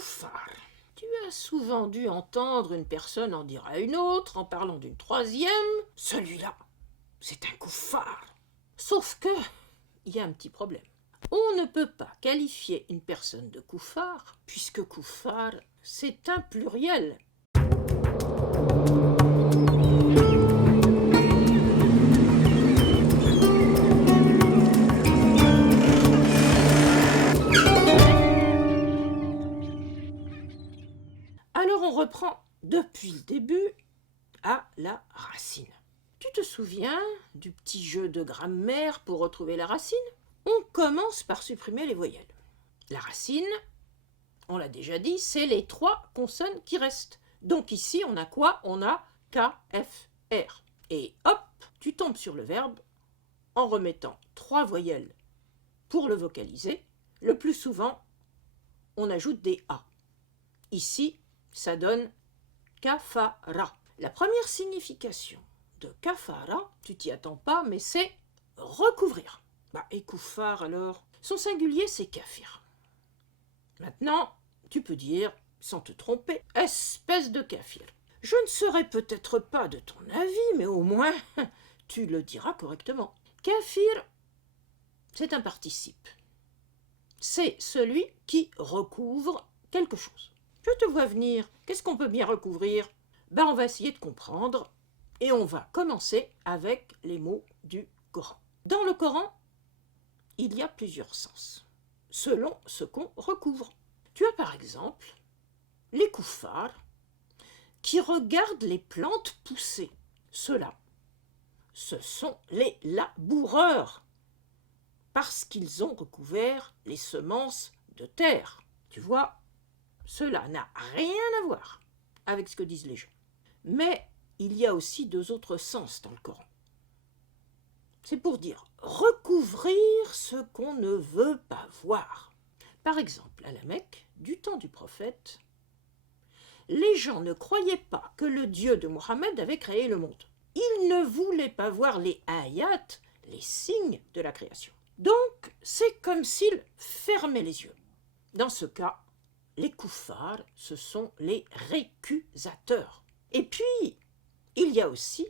kuffar. Tu as souvent dû entendre une personne en dire à une autre, en parlant d'une troisième. Celui-là, c'est un kuffar. Sauf que, il y a un petit problème. On ne peut pas qualifier une personne de kuffar, puisque kuffar, c'est un pluriel. Alors on reprend depuis le début à la racine. Tu te souviens du petit jeu de grammaire pour retrouver la racine? On commence par supprimer les voyelles. La racine, on l'a déjà dit, c'est les 3 consonnes qui restent. Donc ici, on a quoi? On a K, F, R. Et hop, tu tombes sur le verbe en remettant 3 voyelles pour le vocaliser. Le plus souvent, on ajoute des A. Ici, ça donne kafara. La première signification de kafara, tu t'y attends pas, mais c'est recouvrir. Et kuffar alors, son singulier c'est kafir. Maintenant, tu peux dire, sans te tromper, espèce de kafir. Je ne serai peut-être pas de ton avis, mais au moins, tu le diras correctement. Kafir, c'est un participe. C'est celui qui recouvre quelque chose. Je te vois venir. Qu'est-ce qu'on peut bien recouvrir? On va essayer de comprendre et on va commencer avec les mots du Coran. Dans le Coran, il y a plusieurs sens, selon ce qu'on recouvre. Tu as par exemple les kuffars qui regardent les plantes pousser. Ceux-là, ce sont les laboureurs, parce qu'ils ont recouvert les semences de terre. Tu vois, cela n'a rien à voir avec ce que disent les gens. Mais il y a aussi 2 autres sens dans le Coran. C'est pour dire recouvrir ce qu'on ne veut pas voir. Par exemple, à la Mecque, du temps du prophète, les gens ne croyaient pas que le Dieu de Mohammed avait créé le monde. Ils ne voulaient pas voir les ayats, les signes de la création. Donc, c'est comme s'ils fermaient les yeux. Dans ce cas, les kuffars, ce sont les récusateurs. Et puis, il y a aussi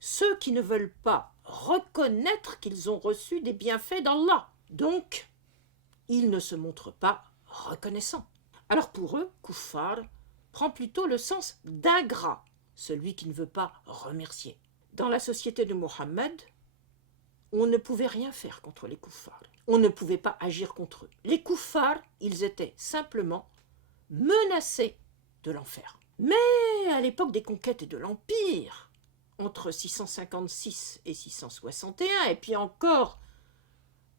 ceux qui ne veulent pas reconnaître qu'ils ont reçu des bienfaits d'Allah. Donc, ils ne se montrent pas reconnaissants. Alors pour eux, kuffar prend plutôt le sens d'ingrat, celui qui ne veut pas remercier. Dans la société de Mohammed, on ne pouvait rien faire contre les kuffars. On ne pouvait pas agir contre eux. Les kuffars, ils étaient simplement menacés de l'enfer. Mais à l'époque des conquêtes et de l'Empire, entre 656 et 661, et puis encore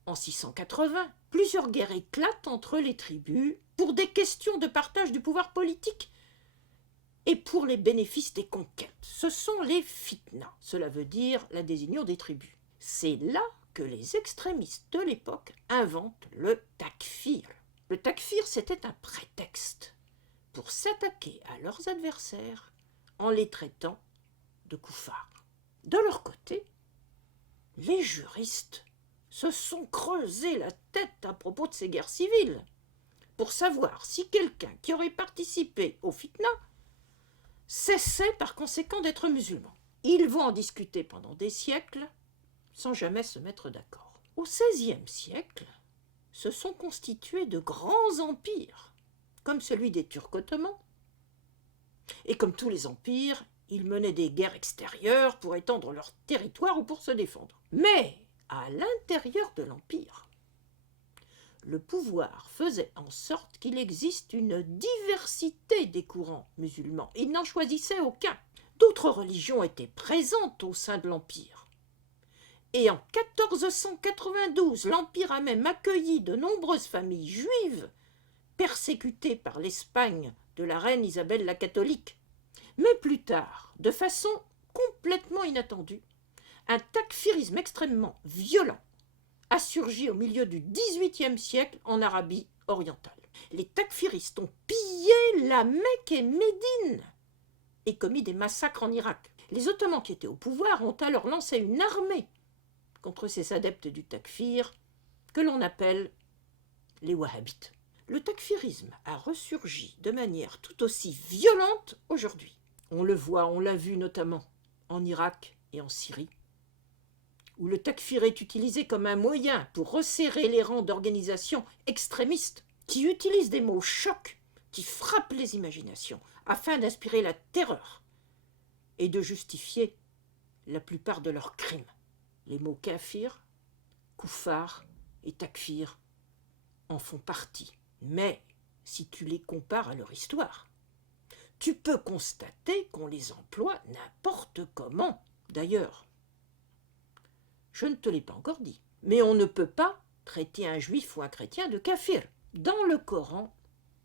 en 680, plusieurs guerres éclatent entre les tribus pour des questions de partage du pouvoir politique et pour les bénéfices des conquêtes. Ce sont les fitnas, cela veut dire la désunion des tribus. C'est là que les extrémistes de l'époque inventent le takfir. Le takfir, c'était un prétexte pour s'attaquer à leurs adversaires en les traitant de kuffars. De leur côté, les juristes se sont creusés la tête à propos de ces guerres civiles pour savoir si quelqu'un qui aurait participé au fitna cessait par conséquent d'être musulman. Ils vont en discuter pendant des siècles sans jamais se mettre d'accord. Au XVIe siècle, se sont constitués de grands empires, comme celui des Turcs ottomans. Et comme tous les empires, ils menaient des guerres extérieures pour étendre leur territoire ou pour se défendre. Mais à l'intérieur de l'empire, le pouvoir faisait en sorte qu'il existe une diversité des courants musulmans. Il n'en choisissait aucun. D'autres religions étaient présentes au sein de l'empire. Et en 1492, l'empire a même accueilli de nombreuses familles juives persécutées par l'Espagne de la reine Isabelle la catholique. Mais plus tard, de façon complètement inattendue, un takfirisme extrêmement violent a surgi au milieu du XVIIIe siècle en Arabie orientale. Les takfiristes ont pillé la Mecque et Médine et commis des massacres en Irak. Les Ottomans qui étaient au pouvoir ont alors lancé une armée contre ces adeptes du takfir que l'on appelle les wahhabites. Le takfirisme a ressurgi de manière tout aussi violente aujourd'hui. On le voit, on l'a vu notamment en Irak et en Syrie, où le takfir est utilisé comme un moyen pour resserrer les rangs d'organisations extrémistes qui utilisent des mots chocs qui frappent les imaginations afin d'inspirer la terreur et de justifier la plupart de leurs crimes. Les mots kafir, koufar et takfir en font partie. Mais si tu les compares à leur histoire, tu peux constater qu'on les emploie n'importe comment. D'ailleurs, je ne te l'ai pas encore dit, mais on ne peut pas traiter un juif ou un chrétien de kafir. Dans le Coran,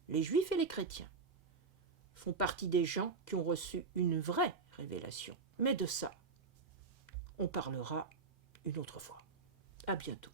les juifs et les chrétiens font partie des gens qui ont reçu une vraie révélation. Mais de ça, on parlera une autre fois. À bientôt.